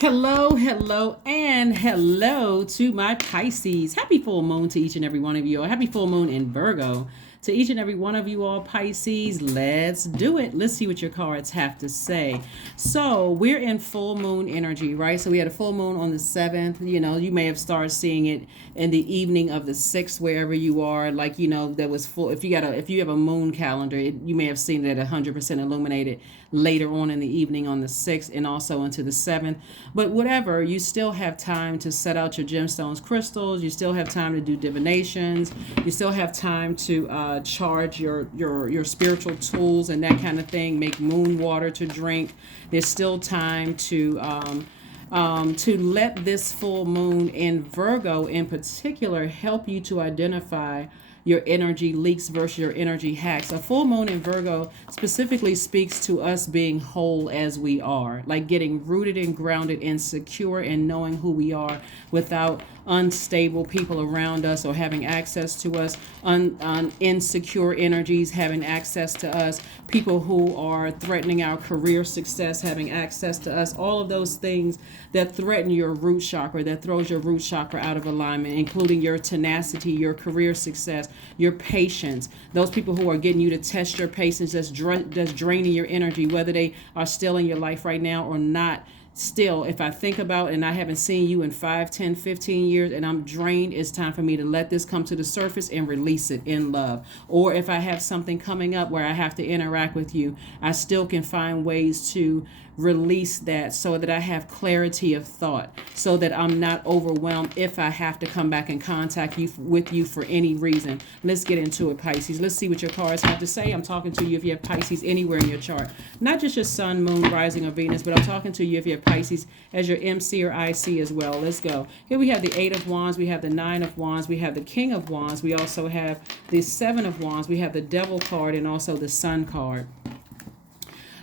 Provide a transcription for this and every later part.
Hello, hello, and hello to my Pisces. Happy full moon to each and every one of you. Happy full moon in Virgo to each and every one of you all Pisces. Let's do it. Let's see what your cards have to say. So we're in full moon energy, right? So we had a full moon on the 7th. You may have started seeing it in the evening of the 6th, wherever you are. Like, that was full. If you have a moon calendar, you may have seen it at 100% illuminated later on in the evening on the 6th and also into the 7th. But whatever, you still have time to set out your gemstones, crystals. You still have time to do divinations. You still have time to charge your spiritual tools and that kind of thing. Make moon water to drink. There's still time to let this full moon in Virgo in particular help you to identify your energy leaks versus your energy hacks. A full moon in Virgo specifically speaks to us being whole as we are, like getting rooted and grounded and secure and knowing who we are without unstable people around us or having access to us, insecure energies having access to us, people who are threatening our career success having access to us, all of those things that threaten your root chakra, that throws your root chakra out of alignment, including your tenacity, your career success, your patience. Those people who are getting you to test your patience, that's draining your energy, whether they are still in your life right now or not. Still, if I think about and I haven't seen you in 5, 10, 15 years and I'm drained, it's time for me to let this come to the surface and release it in love. Or if I have something coming up where I have to interact with you, I still can find ways to release that so that I have clarity of thought, so that I'm not overwhelmed if I have to come back and contact you with you for any reason. Let's get into it, Pisces. Let's see what your cards have to say. I'm talking to you if you have Pisces anywhere in your chart, not just your sun, moon, rising, or Venus, but I'm talking to you if you have Pisces as your MC or IC as well. Let's go. Here we have the 8 of Wands, we have the 9 of Wands, we have the King of Wands, we also have the 7 of Wands, we have the Devil card, and also the Sun card.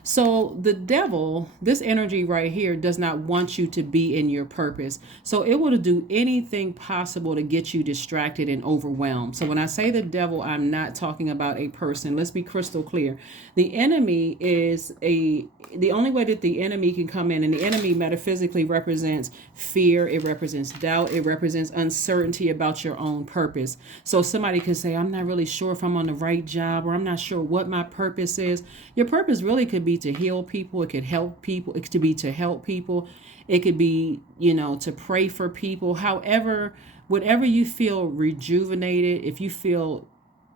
So the devil, this energy right here, does not want you to be in your purpose. So it will do anything possible to get you distracted and overwhelmed. So when I say the devil, I'm not talking about a person. Let's be crystal clear. The enemy is the only way that the enemy can come in, and the enemy metaphysically represents fear, it represents doubt, it represents uncertainty about your own purpose. So somebody could say, I'm not really sure if I'm on the right job, or I'm not sure what my purpose is. Your purpose really could be to heal people, it could help people, it could be to help people, it could be, to pray for people. However, whatever you feel rejuvenated, if you feel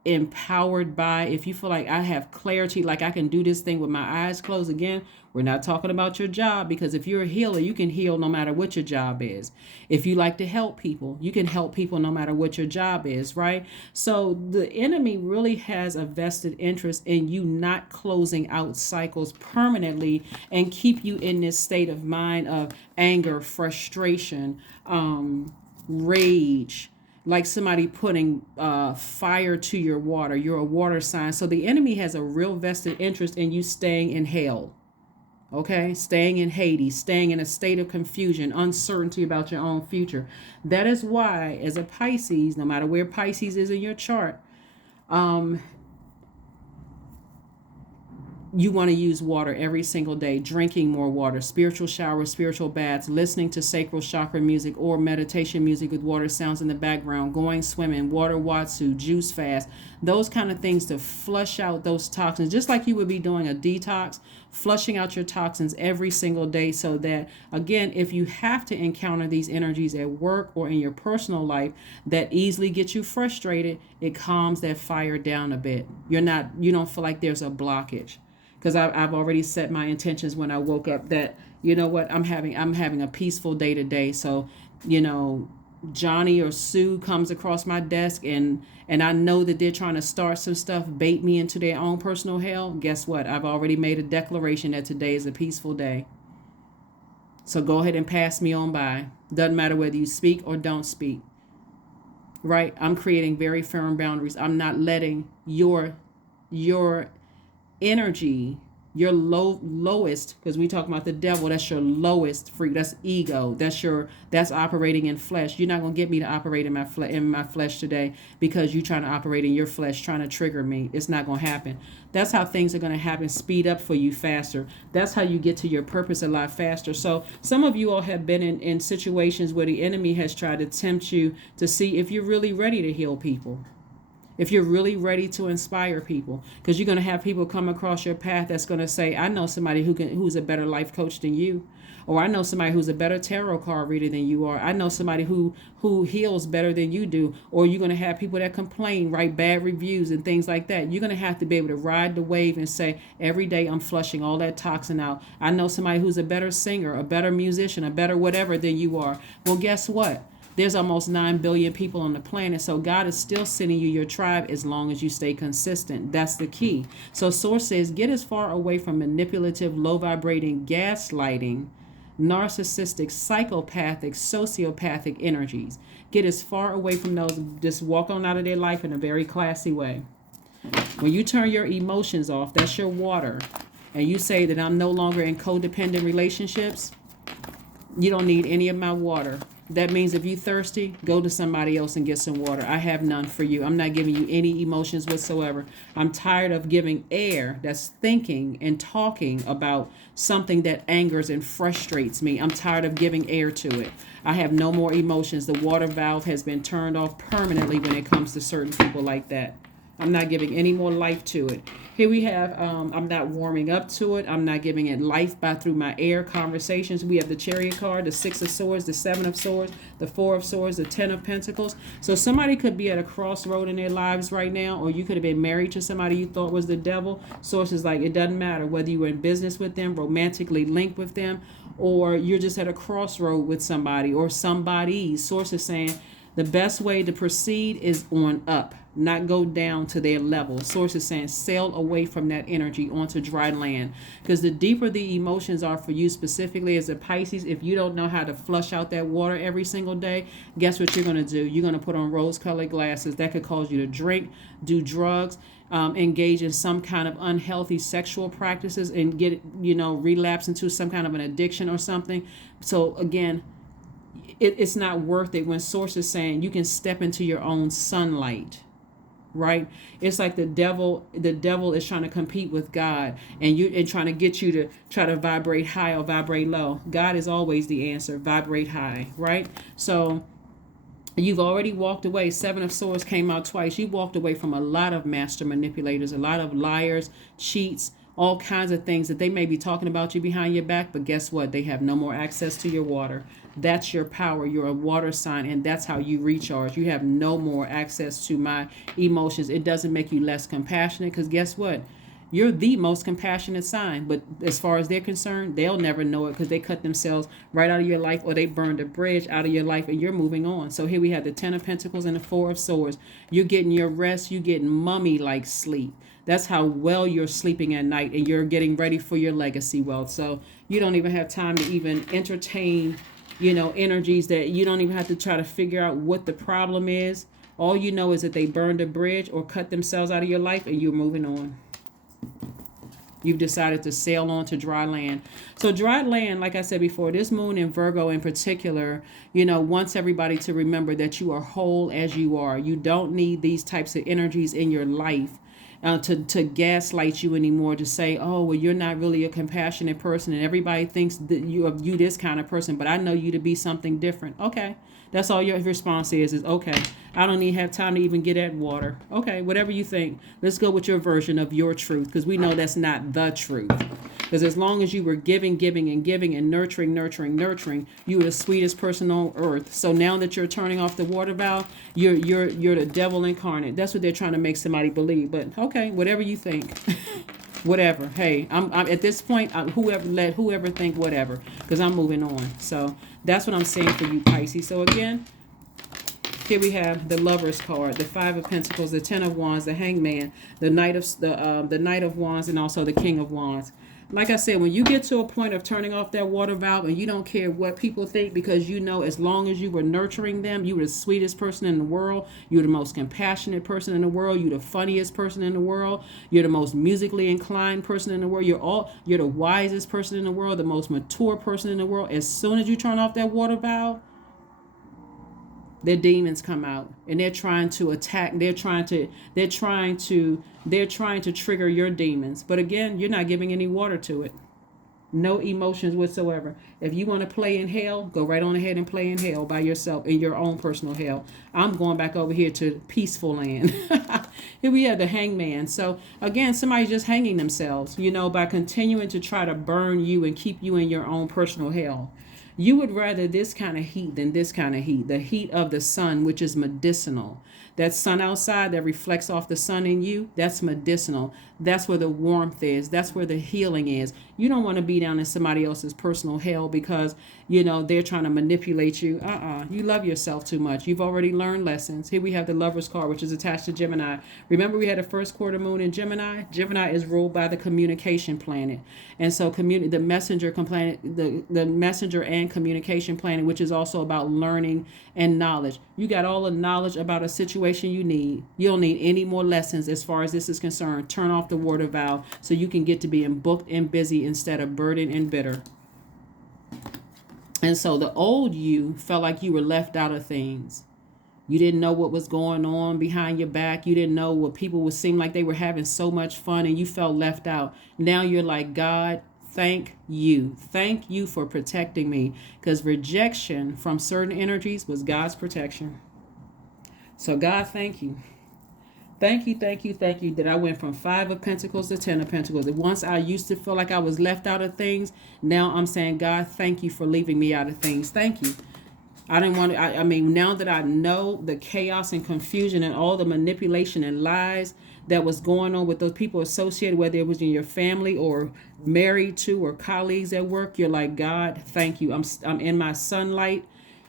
empowered by, if you feel like I have clarity, like I can do this thing with my eyes closed. Again, we're not talking about your job, because if you're a healer, you can heal no matter what your job is. If you like to help people, you can help people no matter what your job is, right? So the enemy really has a vested interest in you not closing out cycles permanently and keep you in this state of mind of anger, frustration, rage, like somebody putting fire to your water. You're a water sign. So the enemy has a real vested interest in you staying in hell. Okay, staying in Hades, staying in a state of confusion, uncertainty about your own future. That is why, as a Pisces, no matter where Pisces is in your chart, you want to use water every single day, drinking more water, spiritual showers, spiritual baths, listening to sacral chakra music or meditation music with water sounds in the background, going swimming, water watsu, juice fast, those kind of things to flush out those toxins, just like you would be doing a detox, flushing out your toxins every single day, so that, again, if you have to encounter these energies at work or in your personal life that easily get you frustrated, it calms that fire down a bit. You don't feel like there's a blockage, because I've already set my intentions when I woke up that, I'm having a peaceful day today. So, Johnny or Sue comes across my desk and I know that they're trying to start some stuff, bait me into their own personal hell. Guess what? I've already made a declaration that today is a peaceful day. So go ahead and pass me on by. Doesn't matter whether you speak or don't speak. Right? I'm creating very firm boundaries. I'm not letting your energy, your lowest, because we talk about the devil, that's your lowest freak. That's ego. That's operating in flesh. You're not gonna get me to operate in my flesh today because you're trying to operate in your flesh, trying to trigger me. It's not gonna happen. That's how things are gonna happen. Speed up for you faster. That's how you get to your purpose a lot faster. So some of you all have been in situations where the enemy has tried to tempt you to see if you're really ready to heal people, if you're really ready to inspire people, because you're going to have people come across your path that's going to say, I know somebody who's a better life coach than you, or I know somebody who's a better tarot card reader than you are. I know somebody who heals better than you do. Or you're going to have people that complain, write bad reviews and things like that. You're going to have to be able to ride the wave and say, every day I'm flushing all that toxin out. I know somebody who's a better singer, a better musician, a better whatever than you are. Well, guess what? There's almost 9 billion people on the planet, so God is still sending you your tribe as long as you stay consistent. That's the key. So Source says, get as far away from manipulative, low-vibrating, gaslighting, narcissistic, psychopathic, sociopathic energies. Get as far away from those. Just walk on out of their life in a very classy way. When you turn your emotions off, that's your water, and you say that I'm no longer in codependent relationships, you don't need any of my water. That means if you're thirsty, go to somebody else and get some water. I have none for you. I'm not giving you any emotions whatsoever. I'm tired of giving air that's thinking and talking about something that angers and frustrates me. I'm tired of giving air to it. I have no more emotions. The water valve has been turned off permanently when it comes to certain people like that. I'm not giving any more life to it. Here we have, I'm not warming up to it. I'm not giving it life through my air conversations. We have the Chariot card, the 6 of Swords, the 7 of Swords, the 4 of Swords, the 10 of Pentacles. So somebody could be at a crossroad in their lives right now, or you could have been married to somebody you thought was the devil. Source is like, it doesn't matter whether you were in business with them, romantically linked with them, or you're just at a crossroad with somebody or somebody. Source is saying the best way to proceed is on up, not go down to their level. Source is saying sail away from that energy onto dry land. Because the deeper the emotions are for you specifically as a Pisces, if you don't know how to flush out that water every single day, guess what you're going to do? You're going to put on rose-colored glasses. That could cause you to drink, do drugs, engage in some kind of unhealthy sexual practices and get, relapse into some kind of an addiction or something. So again, it's not worth it when Source is saying you can step into your own sunlight. Right? It's like the devil is trying to compete with God and trying to get you to try to vibrate high or vibrate low. God is always the answer. Vibrate high, right? So you've already walked away. 7 of Swords came out twice. You walked away from a lot of master manipulators, a lot of liars, cheats, all kinds of things that they may be talking about you behind your back, but guess what? They have no more access to your water. That's your power. You're a water sign, and that's how you recharge. You have no more access to my emotions. It doesn't make you less compassionate, because guess what? You're the most compassionate sign, but as far as they're concerned, they'll never know it because they cut themselves right out of your life, or they burned a bridge out of your life, and you're moving on. So here we have the 10 of Pentacles and the 4 of Swords. You're getting your rest. You're getting mummy-like sleep. That's how well you're sleeping at night, and you're getting ready for your legacy wealth. So you don't even have time to even entertain, energies that you don't even have to try to figure out what the problem is. All you know is that they burned a bridge or cut themselves out of your life, and you're moving on. You've decided to sail on to dry land. So dry land, like I said before, this moon in Virgo in particular, wants everybody to remember that you are whole as you are. You don't need these types of energies in your life to gaslight you anymore, to say, oh, well, you're not really a compassionate person, and everybody thinks that you this kind of person, but I know you to be something different. Okay. That's all your response is okay, I don't even have time to even get at water. Okay, whatever you think. Let's go with your version of your truth, because we know that's not the truth. Because as long as you were giving and nurturing, you were the sweetest person on earth. So now that you're turning off the water valve, you're the devil incarnate. That's what they're trying to make somebody believe. But okay, whatever you think. Whatever. Hey, I'm at this point, whoever think whatever, because I'm moving on. So that's what I'm saying for you, Pisces. So again, here we have the Lovers card, the 5 of Pentacles, the 10 of Wands, the Hangman, the Knight of Wands, and also the King of Wands. like I said, when you get to a point of turning off that water valve and you don't care what people think, because you know as long as you were nurturing them, you were the sweetest person in the world, you're the most compassionate person in the world, you're the funniest person in the world, you're the most musically inclined person in the world, you're the wisest person in the world, the most mature person in the world. As soon as you turn off that water valve, their demons come out and they're trying to attack, they're trying to trigger your demons. But again, you're not giving any water to it. No emotions whatsoever. If you want to play in hell, go right on ahead and play in hell by yourself, in your own personal hell. I'm going back over here to peaceful land. Here we have the hangman. So again, somebody's just hanging themselves, by continuing to try to burn you and keep you in your own personal hell. You would rather this kind of heat than this kind of heat. The heat of the sun, which is medicinal. That sun outside that reflects off the sun in you, that's medicinal. That's where the warmth is. That's where the healing is. You don't want to be down in somebody else's personal hell because, they're trying to manipulate you. You love yourself too much. You've already learned lessons. Here we have the Lover's card, which is attached to Gemini. Remember we had a first quarter moon in Gemini? Gemini is ruled by the communication planet. And so the messenger planet, the messenger and communication planet, which is also about learning and knowledge. You got all the knowledge about a situation you need. You don't need any more lessons as far as this is concerned. Turn off the water valve so you can get to being booked and busy instead of burdened and bitter. And so the old you felt like you were left out of things. You didn't know what was going on behind your back. You didn't know what people would seem like they were having so much fun and you felt left out. Now you're like, God, thank you. Thank you for protecting me. Because rejection from certain energies was God's protection. So God, thank you. Thank you that I went from 5 of Pentacles to 10 of Pentacles. And once I used to feel like I was left out of things, now I'm saying, God, thank you for leaving me out of things. Thank you. I didn't want to, now that I know the chaos and confusion and all the manipulation and lies that was going on with those people associated, whether it was in your family or married to or colleagues at work, you're like, God, thank you. I'm in my sunlight.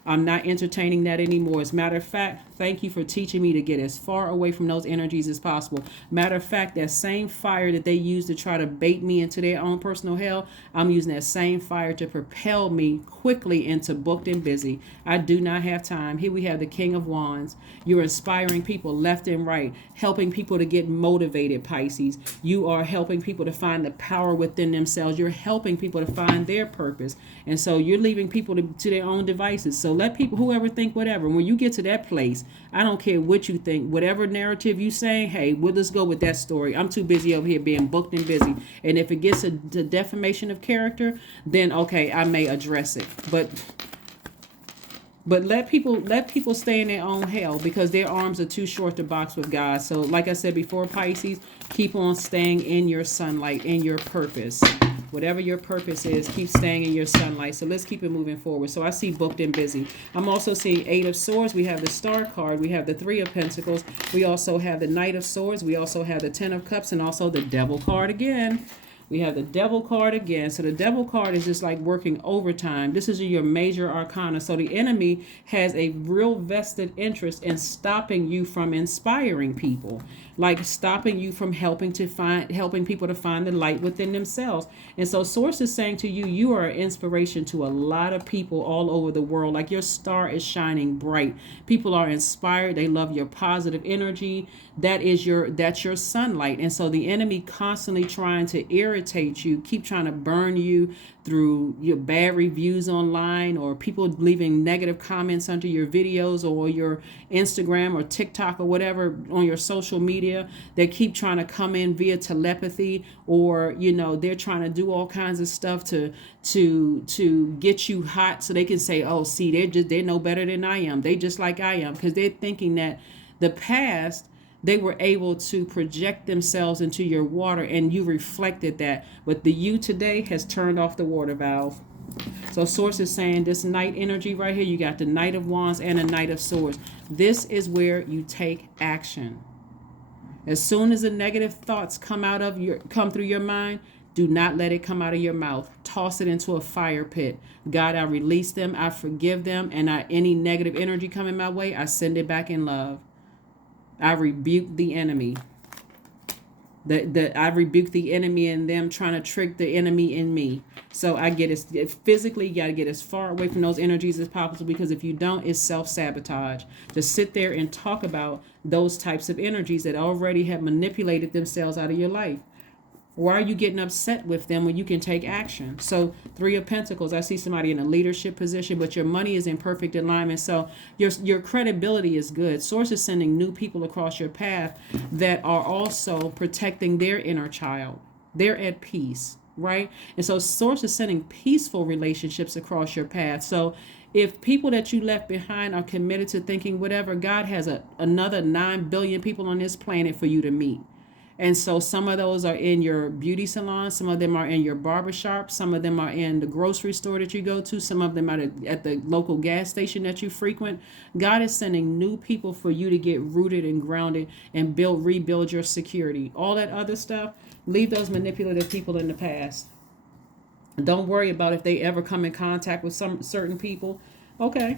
I'm not entertaining that anymore. As a matter of fact, thank you for teaching me to get as far away from those energies as possible. Matter of fact, that same fire that they use to try to bait me into their own personal hell, I'm using that same fire to propel me quickly into booked and busy. I do not have time. Here we have the King of Wands. You're inspiring people left and right, helping people to get motivated, Pisces. You are helping people to find the power within themselves. You're helping people to find their purpose. And so you're leaving people to their own devices. So let people, whoever think whatever, when you get to that place, I don't care what you think, whatever narrative you say, hey, we'll just go with that story. I'm too busy over here being booked and busy. And if it gets to defamation of character, then okay, I may address it. But let people stay in their own hell because their arms are too short to box with God. So like I said before, Pisces, keep on staying in your sunlight, in your purpose. Whatever your purpose is, keep staying in your sunlight. So let's keep it moving forward. So I see booked and busy. I'm also seeing 8 of Swords. We have the Star card. We have the 3 of Pentacles. We also have the Knight of Swords. We also have the 10 of Cups and also the Devil card again. We have the Devil card again. So the Devil card is just like working overtime. This is your major arcana. So the enemy has a real vested interest in stopping you from inspiring people, like stopping you from helping people to find the light within themselves. And so Source is saying to you, you are an inspiration to a lot of people all over the world. Like your star is shining bright. People are inspired. They love your positive energy. That's your sunlight. And so the enemy constantly trying to irritate you, keep trying to burn you through your bad reviews online or people leaving negative comments under your videos or your Instagram or TikTok or whatever on your social media. They keep trying to come in via telepathy or, they're trying to do all kinds of stuff to get you hot so they can say, oh, see, they're no better than I am. They just like I am, because they're thinking that the past, they were able to project themselves into your water and you reflected that. But the you today has turned off the water valve. So Source is saying this Knight energy right here, you got the Knight of Wands and the Knight of Swords. This is where you take action. As soon as the negative thoughts come through your mind, do not let it come out of your mouth. Toss it into a fire pit. God, I release them. I forgive them. And any negative energy coming my way, I send it back in love. I rebuke the enemy. That I rebuke the enemy in them trying to trick the enemy in me. So I get it physically. You got to get as far away from those energies as possible, because if you don't, it's self-sabotage. To sit there and talk about those types of energies that already have manipulated themselves out of your life. Why are you getting upset with them when you can take action? So 3 of Pentacles, I see somebody in a leadership position, but your money is in perfect alignment. So your credibility is good. Source is sending new people across your path that are also protecting their inner child. They're at peace, right? And so Source is sending peaceful relationships across your path. So if people that you left behind are committed to thinking whatever, God has another 9 billion people on this planet for you to meet. And so some of those are in your beauty salon, some of them are in your barbershop, some of them are in the grocery store that you go to, some of them are at the local gas station that you frequent. God is sending new people for you to get rooted and grounded and rebuild your security. All that other stuff, leave those manipulative people in the past. Don't worry about if they ever come in contact with some certain people. Okay.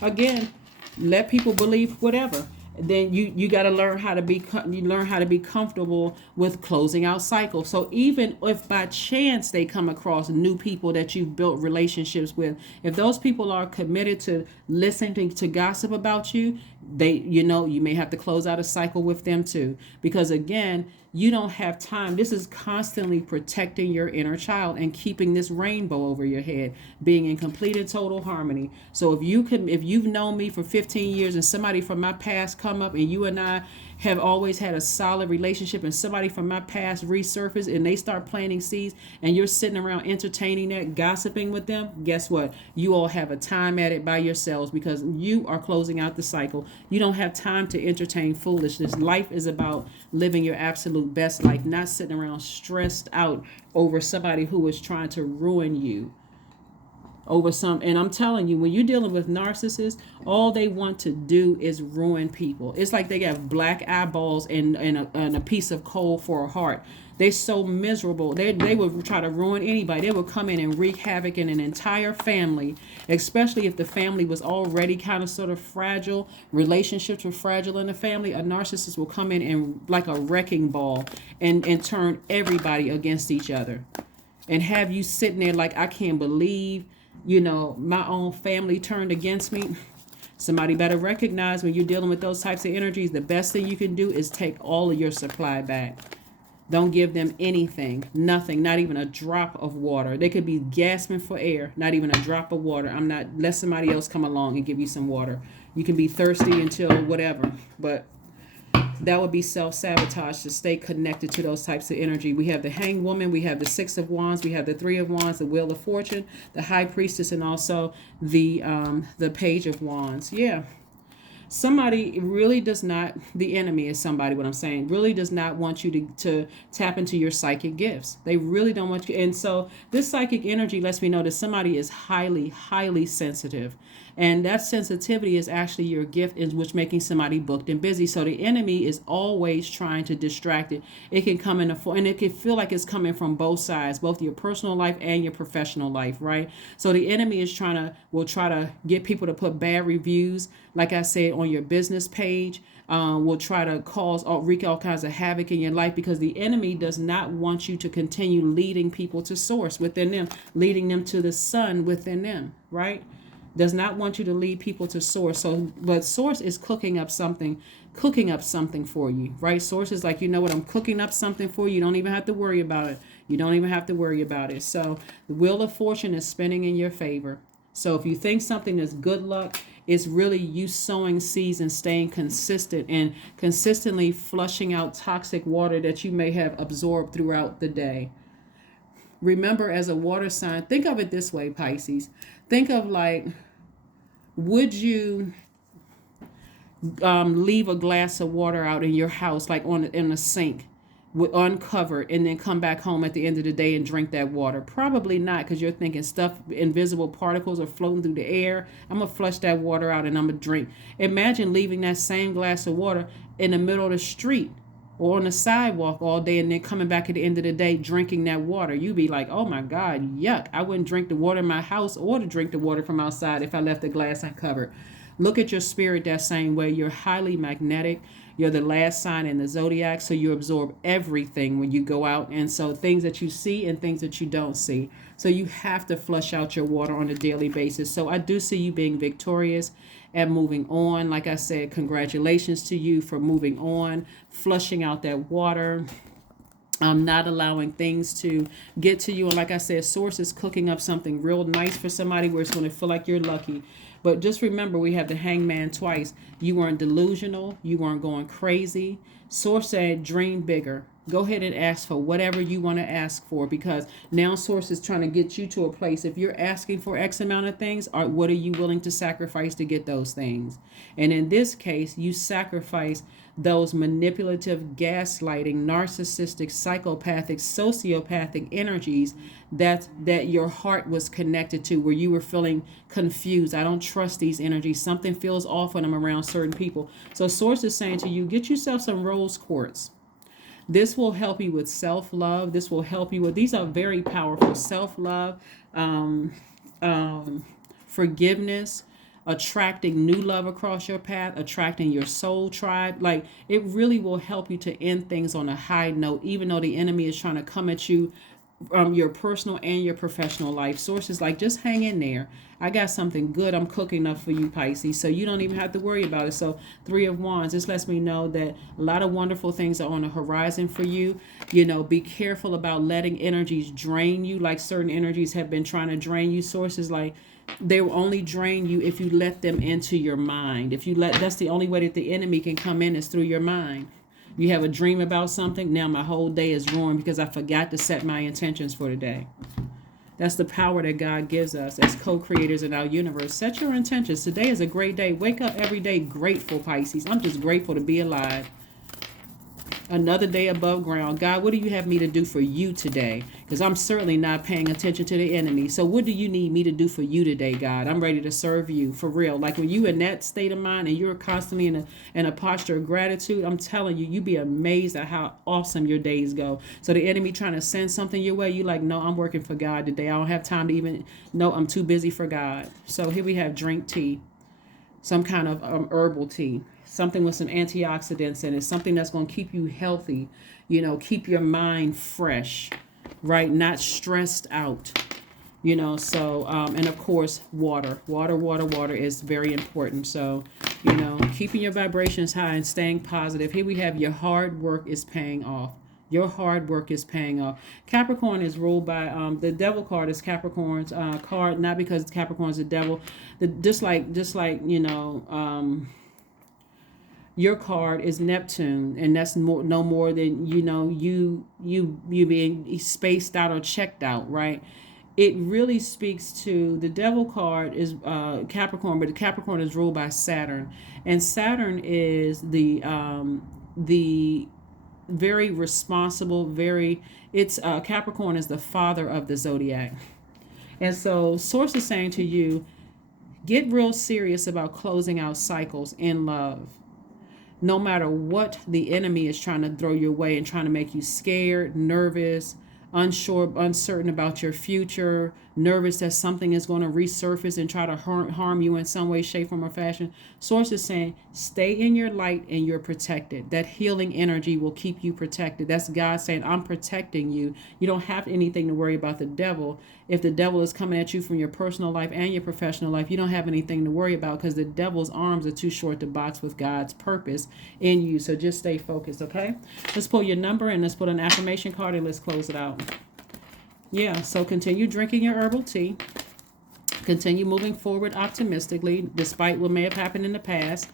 Again, let people believe whatever. Then you got to learn how to be comfortable with closing out cycles. So even if by chance they come across new people that you've built relationships with, if those people are committed to listening to gossip about you, you may have to close out a cycle with them too, because again, you don't have time. This is constantly protecting your inner child and keeping this rainbow over your head, being in complete and total harmony. So if you've known me for 15 years and somebody from my past come up and you and I have always had a solid relationship, and somebody from my past resurface and they start planting seeds and you're sitting around entertaining that, gossiping with them, guess what? You all have a time at it by yourselves, because you are closing out the cycle. You don't have time to entertain foolishness. Life is about living your absolute best life, not sitting around stressed out over somebody who is trying to ruin you. And I'm telling you, when you're dealing with narcissists, all they want to do is ruin people. It's like they got black eyeballs and a piece of coal for a heart. They're so miserable. They would try to ruin anybody. They would come in and wreak havoc in an entire family, especially if the family was already kind of sort of fragile. Relationships were fragile in the family. A narcissist will come in and like a wrecking ball and turn everybody against each other, and have you sitting there like, I can't believe my own family turned against me. Somebody better recognize, when you're dealing with those types of energies, the best thing you can do is take all of your supply back. Don't give them anything, nothing, not even a drop of water. They could be gasping for air, not even a drop of water. Let somebody else come along and give you some water. You can be thirsty until whatever, but that would be self-sabotage to stay connected to those types of energy. We have the Hanged Woman, we have the 6 of Wands, we have the 3 of Wands, the Wheel of Fortune, the High Priestess, and also the Page of Wands. Yeah. Somebody really does not, the enemy is somebody, what I'm saying, really does not want you to tap into your psychic gifts. They really don't want you. And so this psychic energy lets me know that somebody is highly, highly sensitive. And that sensitivity is actually your gift, in which making somebody booked and busy. So the enemy is always trying to distract it. It can come in and it can feel like it's coming from both sides, both your personal life and your professional life, right? So the enemy will try to get people to put bad reviews, like I said, on your business page. Will try to wreak all kinds of havoc in your life, because the enemy does not want you to continue leading people to source within them, leading them to the sun within them, right? Does not want you to lead people to source. So, but source is cooking up something for you, right? Source is like, I'm cooking up something for you. You don't even have to worry about it. So the Wheel of Fortune is spinning in your favor. So if you think something is good luck, it's really you sowing seeds and staying consistent and consistently flushing out toxic water that you may have absorbed throughout the day. Remember, as a water sign, think of it this way, Pisces. Think of like, would you leave a glass of water out in your house, like in a sink, uncovered, and then come back home at the end of the day and drink that water? Probably not, because you're thinking invisible particles are floating through the air. I'm going to flush that water out and I'm going to drink. Imagine leaving that same glass of water in the middle of the street or on the sidewalk all day, and then coming back at the end of the day drinking that water. You'd be like, oh my God, yuck. I wouldn't drink the water in my house or to drink the water from outside if I left the glass uncovered. Look at your spirit that same way. You're highly magnetic. You're the last sign in the zodiac, so you absorb everything when you go out. And so things that you see and things that you don't see. So you have to flush out your water on a daily basis. So I do see you being victorious and moving on. Like I said, congratulations to you for moving on, flushing out that water, not allowing things to get to you. And like I said, source is cooking up something real nice for somebody where it's going to feel like you're lucky. But just remember, we have the hangman twice. You weren't delusional. You weren't going crazy. Source said, dream bigger. Go ahead and ask for whatever you want to ask for, because now source is trying to get you to a place. If you're asking for X amount of things, what are you willing to sacrifice to get those things? And in this case, you sacrifice those manipulative, gaslighting, narcissistic, psychopathic, sociopathic energies that your heart was connected to, where you were feeling confused. I don't trust these energies. Something feels off when I'm around certain people. So source is saying to you, get yourself some rose quartz. This will help you with self-love. This will help you with, these are very powerful, self-love, forgiveness, attracting new love across your path, attracting your soul tribe. Like, it really will help you to end things on a high note, even though the enemy is trying to come at you, your personal and your professional life. Sources like, just hang in there. I got something good I'm cooking up for you, Pisces, so you don't even have to worry about it. So 3 of Wands, this lets me know that a lot of wonderful things are on the horizon for you. You know, be careful about letting energies drain you, like certain energies have been trying to drain you. Sources like, they will only drain you if you let them into your mind. If you let, that's the only way that the enemy can come in, is through your mind. You have a dream about something, now my whole day is ruined because I forgot to set my intentions for the day. That's the power that God gives us as co-creators in our universe. Set your intentions. Today is a great day. Wake up every day grateful, Pisces. I'm just grateful to be alive. Another day above ground. God, what do you have me to do for you today? Because I'm certainly not paying attention to the enemy. So what do you need me to do for you today, God? I'm ready to serve you for real. Like, when you in that state of mind and you're constantly in a posture of gratitude, I'm telling you, you'd be amazed at how awesome your days go. So the enemy trying to send something your way, you like, no, I'm working for God today. I don't have time to even, no, I'm too busy for God. So here we have drink tea, some kind of herbal tea. Something with some antioxidants in it, something that's going to keep you healthy, you know, keep your mind fresh, right? Not stressed out, you know. So, and of course, water is very important. So, you know, keeping your vibrations high and staying positive. Here we have, your hard work is paying off. Your hard work is paying off. Capricorn is ruled by, the devil card is Capricorn's card, not because Capricorn's the devil. Just like, you know, your card is Neptune, and that's no more than, you know, you being spaced out or checked out, right? It really speaks to, the devil card is Capricorn, but the Capricorn is ruled by Saturn, and Saturn is the very responsible, Capricorn is the father of the zodiac. And so source is saying to you, get real serious about closing out cycles in love. No matter what the enemy is trying to throw your way and trying to make you scared, nervous, unsure, uncertain about your future, nervous that something is going to resurface and try to harm you in some way, shape, form, or fashion. Source is saying, stay in your light and you're protected. That healing energy will keep you protected. That's God saying, I'm protecting you. You don't have anything to worry about the devil. If the devil is coming at you from your personal life and your professional life, you don't have anything to worry about, because the devil's arms are too short to box with God's purpose in you. So just stay focused, okay? Let's pull your number and let's put an affirmation card and let's close it out. Yeah, so continue drinking your herbal tea. Continue moving forward optimistically, despite what may have happened in the past.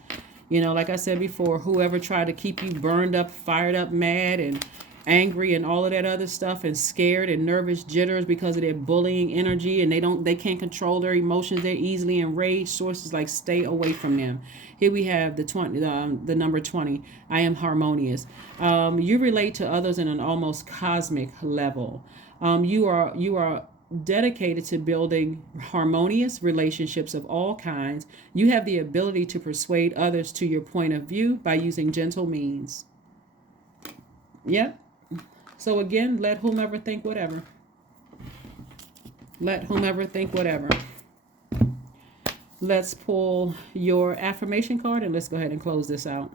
You know, like I said before, whoever tried to keep you burned up, fired up, mad, and angry and all of that other stuff, and scared and nervous jitters because of their bullying energy, and they can't control their emotions, they're easily enraged. Sources like, stay away from them. Here we have the number 20. I am harmonious. You relate to others in an almost cosmic level. You are dedicated to building harmonious relationships of all kinds. You have the ability to persuade others to your point of view by using gentle means. Yep. So again, let whomever think whatever. Let whomever think whatever. Let's pull your affirmation card and let's go ahead and close this out.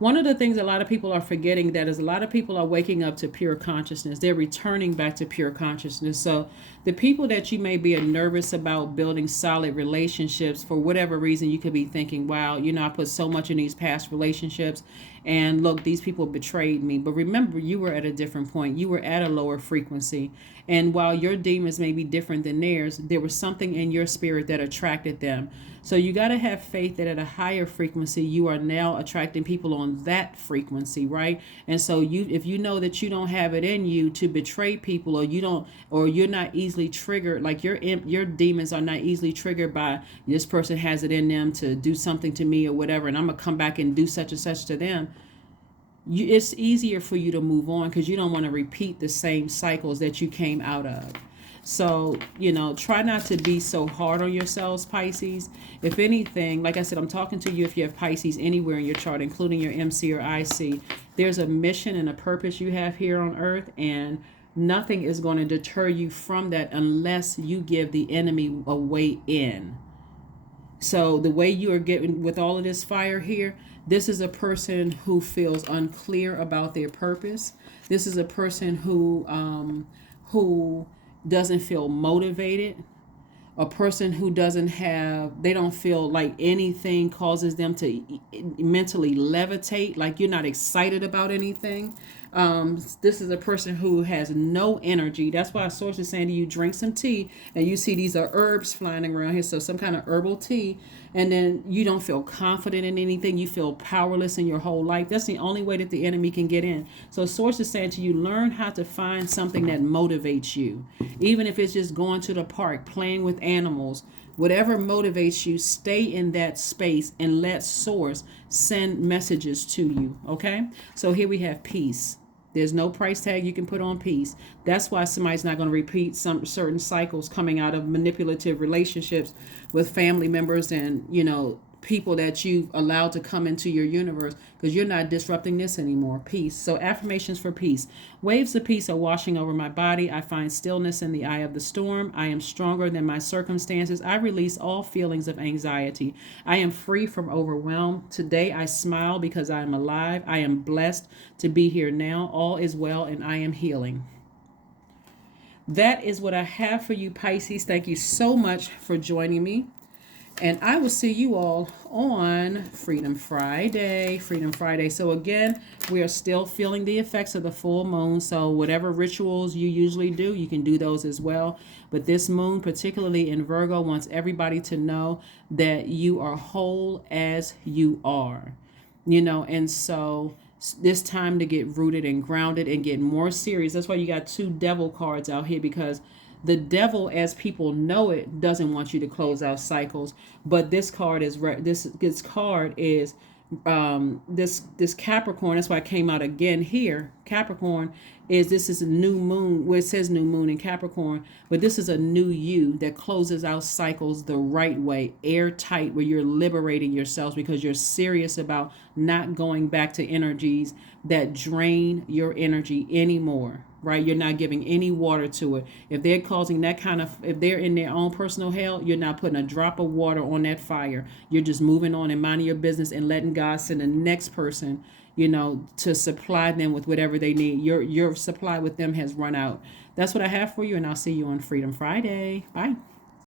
One of the things a lot of people are forgetting that is a lot of people are waking up to pure consciousness. They're returning back to pure consciousness. So the people that you may be nervous about building solid relationships, for whatever reason, you could be thinking, wow, I put so much in these past relationships and look, these people betrayed me. But remember, you were at a different point. You were at a lower frequency. And while your demons may be different than theirs, there was something in your spirit that attracted them. So you got to have faith that at a higher frequency, you are now attracting people on that frequency, right? And so if you know that you don't have it in you to betray people, or you're not easily triggered, like your demons are not easily triggered by this person has it in them to do something to me or whatever, and I'm gonna come back and do such and such to them. It's easier for you to move on because you don't want to repeat the same cycles that you came out of. So, try not to be so hard on yourselves, Pisces. If anything, like I said, I'm talking to you if you have Pisces anywhere in your chart, including your MC or IC. There's a mission and a purpose you have here on Earth, and nothing is going to deter you from that unless you give the enemy a way in. So the way you are getting with all of this fire here, this is a person who feels unclear about their purpose. This is a person who doesn't feel motivated. A person who they don't feel like anything causes them to mentally levitate, like you're not excited about anything. This is a person who has no energy. That's why source is saying to you, drink some tea, and you see these are herbs flying around here, so some kind of herbal tea, and then you don't feel confident in anything. You feel powerless in your whole life. That's the only way that the enemy can get in. So source is saying to you, learn how to find something that motivates you, even if it's just going to the park, playing with animals. Whatever motivates you, stay in that space and let source send messages to you. Okay? So here we have peace. There's no price tag you can put on peace. That's why somebody's not going to repeat some certain cycles coming out of manipulative relationships with family members and, people that you've allowed to come into your universe, because you're not disrupting this anymore. Peace. So affirmations for peace. Waves of peace are washing over my body. I find stillness in the eye of the storm. I am stronger than my circumstances. I release all feelings of anxiety. I am free from overwhelm. Today I smile because I am alive. I am blessed to be here now. All is well and I am healing. That is what I have for you, Pisces. Thank you so much for joining me. And I will see you all on Freedom Friday. Freedom Friday. So again, we are still feeling the effects of the full moon. So whatever rituals you usually do, you can do those as well. But this moon, particularly in Virgo, wants everybody to know that you are whole as you are. And so this time to get rooted and grounded and get more serious. That's why you got two devil cards out here, because the devil, as people know it, doesn't want you to close out cycles. But this card is this Capricorn. That's why it came out again here. Capricorn this is a new moon. Well, it says new moon in Capricorn, but this is a new you that closes out cycles the right way, airtight, where you're liberating yourselves because you're serious about not going back to energies that drain your energy anymore. Right? You're not giving any water to it. If they're causing if they're in their own personal hell, you're not putting a drop of water on that fire. You're just moving on and minding your business and letting God send the next person, to supply them with whatever they need. Your supply with them has run out. That's what I have for you, and I'll see you on Freedom Friday. Bye.